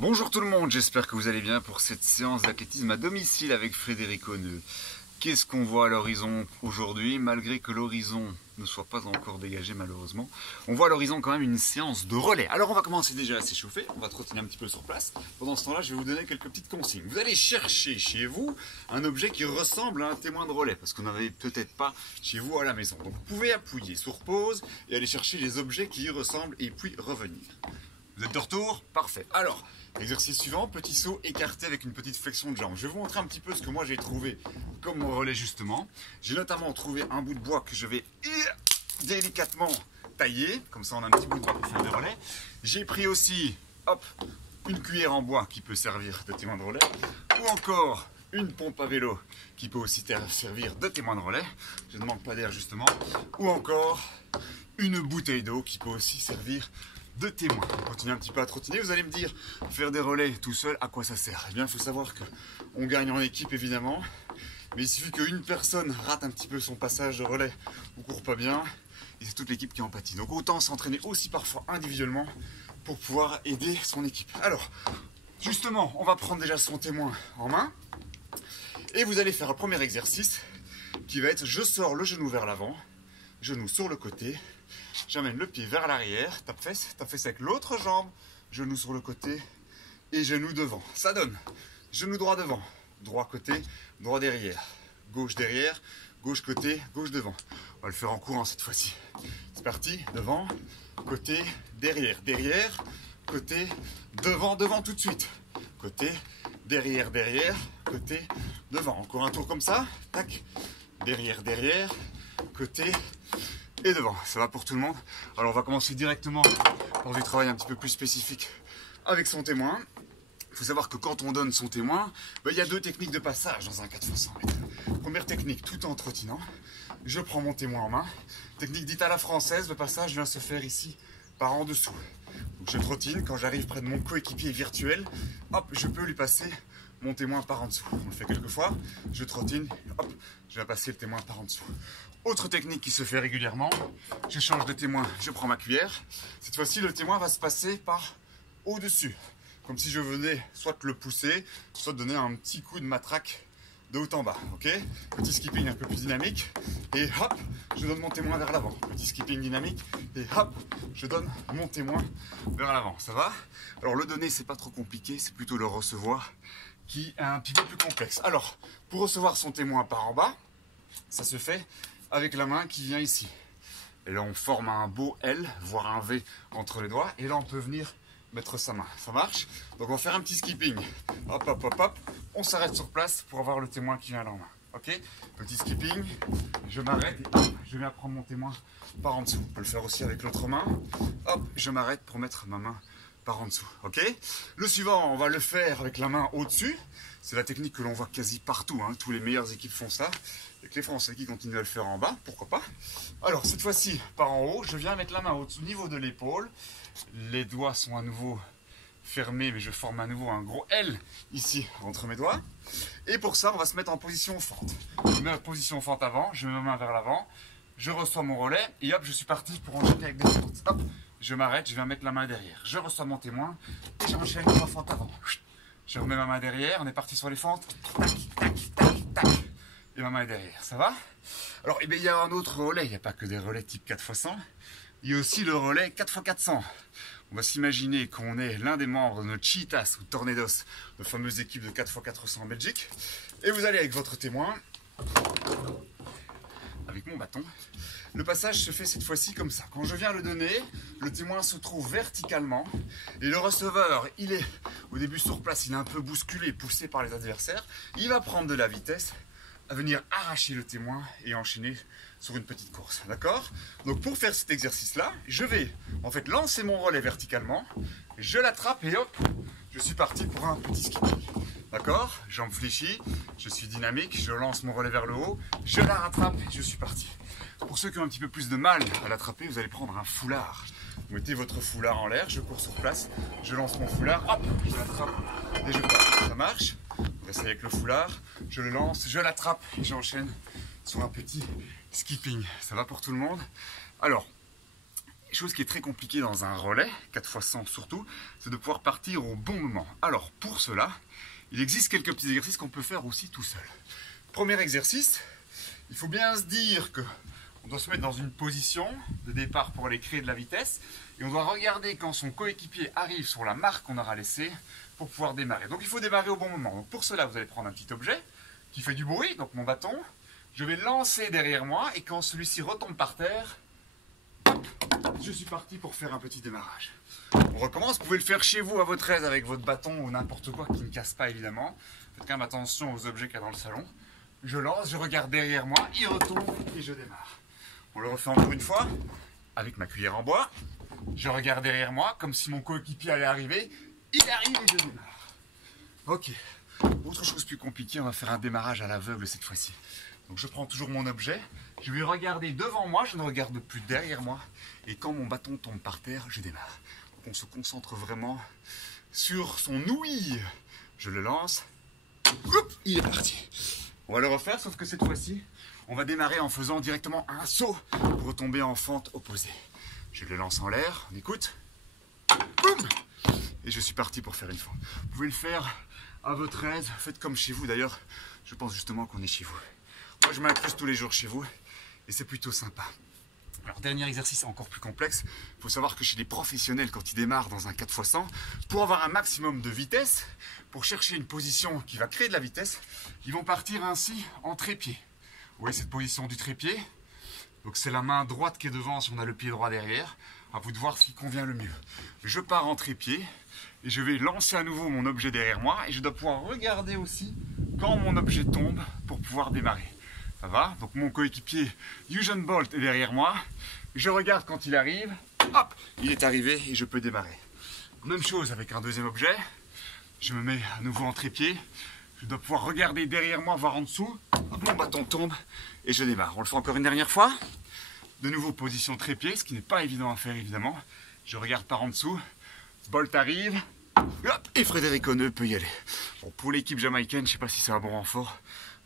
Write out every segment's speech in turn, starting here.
Bonjour tout le monde, j'espère que vous allez bien pour cette séance d'athlétisme à domicile avec Frédéric Oneux. Qu'est-ce qu'on voit à l'horizon aujourd'hui? Malgré que l'horizon ne soit pas encore dégagé malheureusement, on voit à l'horizon quand même une séance de relais. Alors on va commencer déjà à s'échauffer, on va trottiner un petit peu sur place. Pendant ce temps-là, je vais vous donner quelques petites consignes. Vous allez chercher chez vous un objet qui ressemble à un témoin de relais, parce qu'on n'avait peut-être pas chez vous à la maison. Donc vous pouvez appuyer sur pause et aller chercher les objets qui y ressemblent et puis revenir. Vous êtes de retour? Parfait. Alors, exercice suivant, petit saut écarté avec une petite flexion de jambe. Je vais vous montrer un petit peu ce que moi j'ai trouvé comme mon relais justement. J'ai notamment trouvé un bout de bois que je vais délicatement tailler. Comme ça on a un petit bout de bois pour faire des relais. J'ai pris aussi, hop, une cuillère en bois qui peut servir de témoin de relais. Ou encore une pompe à vélo qui peut aussi servir de témoin de relais. Je ne manque pas d'air justement. Ou encore une bouteille d'eau qui peut aussi servir de témoins. Continuez un petit peu à trottiner. Vous allez me dire, faire des relais tout seul, à quoi ça sert? Eh bien, il faut savoir qu'on gagne en équipe évidemment, mais il suffit qu'une personne rate un petit peu son passage de relais ou court pas bien, et c'est toute l'équipe qui en pâtit. Donc autant s'entraîner aussi parfois individuellement pour pouvoir aider son équipe. Alors, justement, on va prendre déjà son témoin en main, et vous allez faire un premier exercice qui va être, je sors le genou vers l'avant, genou sur le côté, j'amène le pied vers l'arrière, tape-fesse avec l'autre jambe, genou sur le côté et genou devant. Ça donne genou droit devant, droit côté, droit derrière, gauche côté, gauche devant. On va le faire en courant cette fois-ci. C'est parti, devant, côté, derrière, derrière, côté, devant, devant tout de suite. Côté, derrière, derrière, côté, devant. Encore un tour comme ça, tac, derrière, derrière, côté et devant. Ça va pour tout le monde? Alors on va commencer directement par du travail un petit peu plus spécifique avec son témoin. Il faut savoir que quand on donne son témoin, il y a deux techniques de passage dans un 4x100 mètres. Première technique, tout en trottinant, je prends mon témoin en main. Technique dite à la française, le passage vient se faire ici par en dessous. Donc je trottine, quand j'arrive près de mon coéquipier virtuel, hop, je peux lui passer mon témoin par en dessous. On le fait quelques fois, je trottine, hop, je vais passer le témoin par en dessous. Autre technique qui se fait régulièrement, je change de témoin, je prends ma cuillère. Cette fois-ci, le témoin va se passer par au-dessus, comme si je venais soit le pousser, soit donner un petit coup de matraque de haut en bas, ok? Petit skipping un peu plus dynamique, et hop, je donne mon témoin vers l'avant. Petit skipping dynamique, et hop, je donne mon témoin vers l'avant. Ça va? Alors le donner, c'est pas trop compliqué, c'est plutôt le recevoir qui est un petit peu plus complexe. Alors, pour recevoir son témoin par en bas, ça se fait avec la main qui vient ici. Et là, on forme un beau L, voire un V entre les doigts, et là, on peut venir mettre sa main. Ça marche? Donc on va faire un petit skipping. Hop, hop, hop, hop. On s'arrête sur place pour avoir le témoin qui vient là en main. Ok? Petit skipping. Je m'arrête et hop, je viens prendre mon témoin par en dessous. On peut le faire aussi avec l'autre main. Hop, je m'arrête pour mettre ma main par en dessous. Ok? Le suivant, on va le faire avec la main au-dessus. C'est la technique que l'on voit quasi partout. Hein. Tous les meilleures équipes font ça. Et que les Français qui continuent à le faire en bas, pourquoi pas? Alors cette fois-ci, par en haut, je viens mettre la main au niveau de l'épaule. Les doigts sont à nouveau fermés, mais je forme à nouveau un gros L ici entre mes doigts. Et pour ça, on va se mettre en position fente. Je mets en position fente avant, je mets ma main vers l'avant, je reçois mon relais et hop, je suis parti pour enchaîner avec des fentes. Hop, je m'arrête, je viens mettre la main derrière. Je reçois mon témoin et j'enchaîne 3 fentes avant. Je remets ma main derrière, on est parti sur les fentes. Tac, tac, tac, tac. Et ma main est derrière, ça va? Alors, il y a un autre relais, il n'y a pas que des relais type 4x100. Il y a aussi le relais 4x400. On va s'imaginer qu'on est l'un des membres de notre Cheetahs ou Tornados, de fameuse équipe de 4x400 en Belgique. Et vous allez avec votre témoin, avec mon bâton. Le passage se fait cette fois-ci comme ça. Quand je viens le donner, le témoin se trouve verticalement. Et le receveur, il est au début sur place, il est un peu bousculé, poussé par les adversaires. Il va prendre de la vitesse, à venir arracher le témoin et enchaîner sur une petite course, d'accord? Donc pour faire cet exercice-là, je vais en fait lancer mon relais verticalement, je l'attrape et hop, je suis parti pour un petit skipping, d'accord? Jambes fléchies, je suis dynamique, je lance mon relais vers le haut, je la rattrape et je suis parti. Pour ceux qui ont un petit peu plus de mal à l'attraper, vous allez prendre un foulard. Vous mettez votre foulard en l'air, je cours sur place, je lance mon foulard, hop, je l'attrape et je pars. Ça marche? Restez avec le foulard, je le lance, je l'attrape et j'enchaîne sur un petit skipping. Ça va pour tout le monde? Alors, chose qui est très compliquée dans un relais, 4x100 surtout, c'est de pouvoir partir au bon moment. Alors pour cela, il existe quelques petits exercices qu'on peut faire aussi tout seul. Premier exercice, il faut bien se dire que on doit se mettre dans une position de départ pour aller créer de la vitesse et on doit regarder quand son coéquipier arrive sur la marque qu'on aura laissée pour pouvoir démarrer. Donc il faut démarrer au bon moment. Donc pour cela, vous allez prendre un petit objet qui fait du bruit, donc mon bâton. Je vais le lancer derrière moi et quand celui-ci retombe par terre, je suis parti pour faire un petit démarrage. On recommence, vous pouvez le faire chez vous à votre aise avec votre bâton ou n'importe quoi qui ne casse pas évidemment. Faites quand même attention aux objets qu'il y a dans le salon. Je lance, je regarde derrière moi, il retombe et je démarre. On le refait encore une fois avec ma cuillère en bois. Je regarde derrière moi comme si mon coéquipier allait arriver. Il arrive et je démarre. Ok. Autre chose plus compliquée, on va faire un démarrage à l'aveugle cette fois-ci. Donc je prends toujours mon objet, je vais regarder devant moi, je ne regarde plus derrière moi. Et quand mon bâton tombe par terre, je démarre. Donc on se concentre vraiment sur son ouïe. Je le lance. Hop, il est parti. On va le refaire, sauf que cette fois-ci, on va démarrer en faisant directement un saut pour retomber en fente opposée. Je le lance en l'air, on écoute. Boum! Et je suis parti pour faire une fente. Vous pouvez le faire à votre aise, faites comme chez vous d'ailleurs. Je pense justement qu'on est chez vous. Moi je m'incruste tous les jours chez vous et c'est plutôt sympa. Alors dernier exercice encore plus complexe, il faut savoir que chez les professionnels quand ils démarrent dans un 4x100, pour avoir un maximum de vitesse, pour chercher une position qui va créer de la vitesse, ils vont partir ainsi en trépied. Vous voyez cette position du trépied? Donc c'est la main droite qui est devant si on a le pied droit derrière. À vous de voir ce qui convient le mieux. Je pars en trépied et je vais lancer à nouveau mon objet derrière moi et je dois pouvoir regarder aussi quand mon objet tombe pour pouvoir démarrer. Ça va? Donc mon coéquipier Usain Bolt est derrière moi. Je regarde quand il arrive. Hop, il est arrivé et je peux démarrer. Même chose avec un deuxième objet. Je me mets à nouveau en trépied. Je dois pouvoir regarder derrière moi, voir en dessous. Hop, mon bâton tombe et je démarre. On le fait encore une dernière fois. De nouveau position trépied, ce qui n'est pas évident à faire évidemment. Je regarde par en dessous. Bolt arrive. Hop, et Frédéric Oneux peut y aller. Bon, pour l'équipe jamaïcaine, je ne sais pas si c'est un bon renfort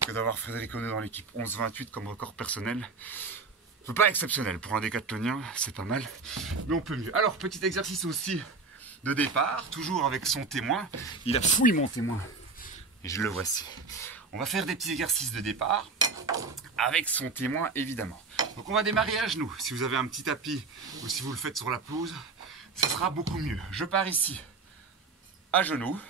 que d'avoir Frédéric Oneux dans l'équipe. 11-28 comme record personnel. C'est pas exceptionnel. Pour un décathlonien, c'est pas mal. Mais on peut mieux. Alors, petit exercice aussi de départ, toujours avec son témoin. Il a fouillé mon témoin. Et je le voici. On va faire des petits exercices de départ avec son témoin évidemment. Donc on va démarrer à genoux. Si vous avez un petit tapis ou si vous le faites sur la pelouse, ce sera beaucoup mieux. Je pars ici à genoux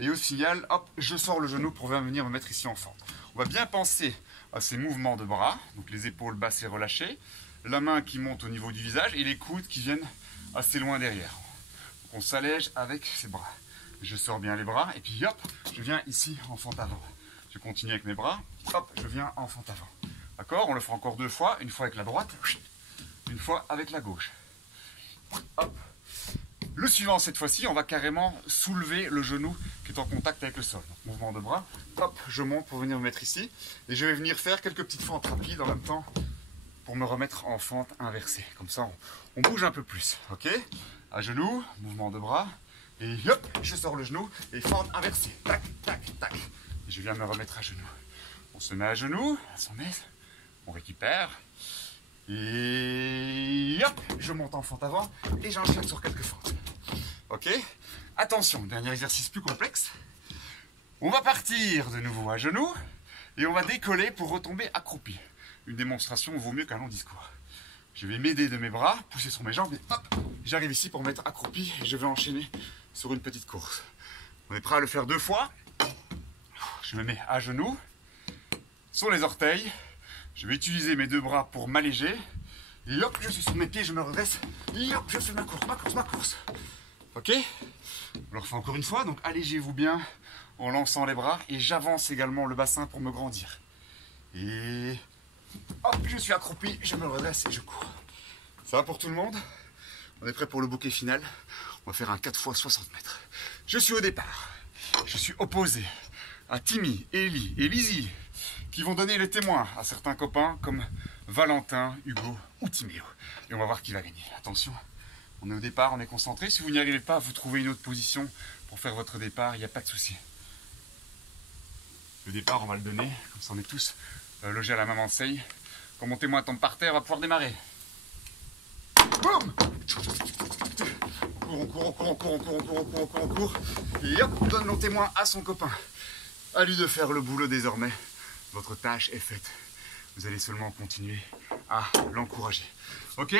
et au signal, hop, je sors le genou pour venir me mettre ici en fente. On va bien penser à ces mouvements de bras, donc les épaules basses et relâchées, la main qui monte au niveau du visage et les coudes qui viennent assez loin derrière. Donc on s'allège avec ses bras. Je sors bien les bras et puis hop, je viens ici en fente avant. Je continue avec mes bras, hop, je viens en fente avant. D'accord? On le fera encore deux fois, une fois avec la droite, une fois avec la gauche. Hop. Le suivant, cette fois-ci, on va carrément soulever le genou qui est en contact avec le sol. Donc, mouvement de bras, hop, je monte pour venir me mettre ici. Et je vais venir faire quelques petites fentes rapides en même temps pour me remettre en fente inversée. Comme ça, on bouge un peu plus. Ok? À genoux, mouvement de bras. Et hop, je sors le genou et fente inversée. Tac, tac, tac. Et je viens me remettre à genoux. On se met à genoux, à son aise. On récupère. Et hop, je monte en fente avant et j'enchaîne sur quelques fentes. Ok? Attention, dernier exercice plus complexe. On va partir de nouveau à genoux et on va décoller pour retomber accroupi. Une démonstration vaut mieux qu'un long discours. Je vais m'aider de mes bras, pousser sur mes jambes et hop, j'arrive ici pour me mettre accroupi et je vais enchaîner sur une petite course. On est prêt à le faire deux fois. Je me mets à genoux, sur les orteils. Je vais utiliser mes deux bras pour m'alléger. Et hop, je suis sur mes pieds, je me redresse. Et hop, je fais ma course. Ok? On le refait encore une fois. Donc allégez-vous bien en lançant les bras. Et j'avance également le bassin pour me grandir. Et hop, je suis accroupi, je me redresse et je cours. Ça va pour tout le monde? On est prêt pour le bouquet final. On va faire un 4x60 mètres. Je suis au départ. Je suis opposé à Timmy, Ellie et Lizzie, qui vont donner les témoins à certains copains comme Valentin, Hugo ou Timéo. Et on va voir qui va gagner. Attention, on est au départ, on est concentré. Si vous n'y arrivez pas, vous trouvez une autre position pour faire votre départ, il n'y a pas de souci. Le départ, on va le donner, comme ça on est tous logés à la même enseigne. Quand mon témoin tombe par terre, on va pouvoir démarrer. Boum. On court. Et hop, donne mon témoin à son copain. À lui de faire le boulot désormais. Votre tâche est faite. Vous allez seulement continuer à l'encourager. Ok?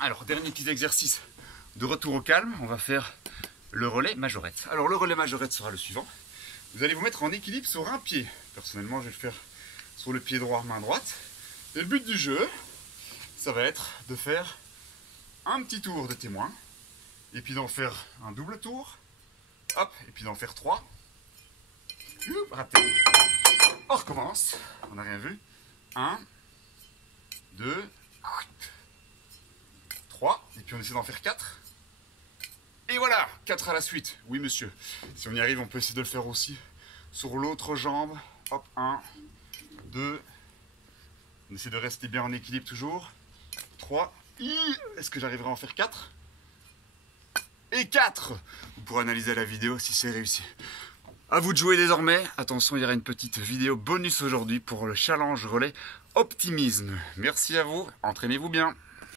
Alors, dernier petit exercice de retour au calme. On va faire le relais majorette. Alors, le relais majorette sera le suivant. Vous allez vous mettre en équilibre sur un pied. Personnellement, je vais le faire sur le pied droit, main droite. Et le but du jeu, ça va être de faire un petit tour de témoin. Et puis d'en faire un double tour. Hop, et puis d'en faire 3. Raté. On recommence. On n'a rien vu. 1, 2, 3. Et puis on essaie d'en faire 4. Et voilà, 4 à la suite. Oui, monsieur. Si on y arrive, on peut essayer de le faire aussi sur l'autre jambe. Hop, 1, 2. On essaie de rester bien en équilibre toujours. 3. Est-ce que j'arriverai à en faire 4 ? Et 4. Vous pourrez analyser la vidéo si c'est réussi. À vous de jouer désormais. Attention, il y aura une petite vidéo bonus aujourd'hui pour le challenge relais optimisme. Merci à vous. Entraînez-vous bien.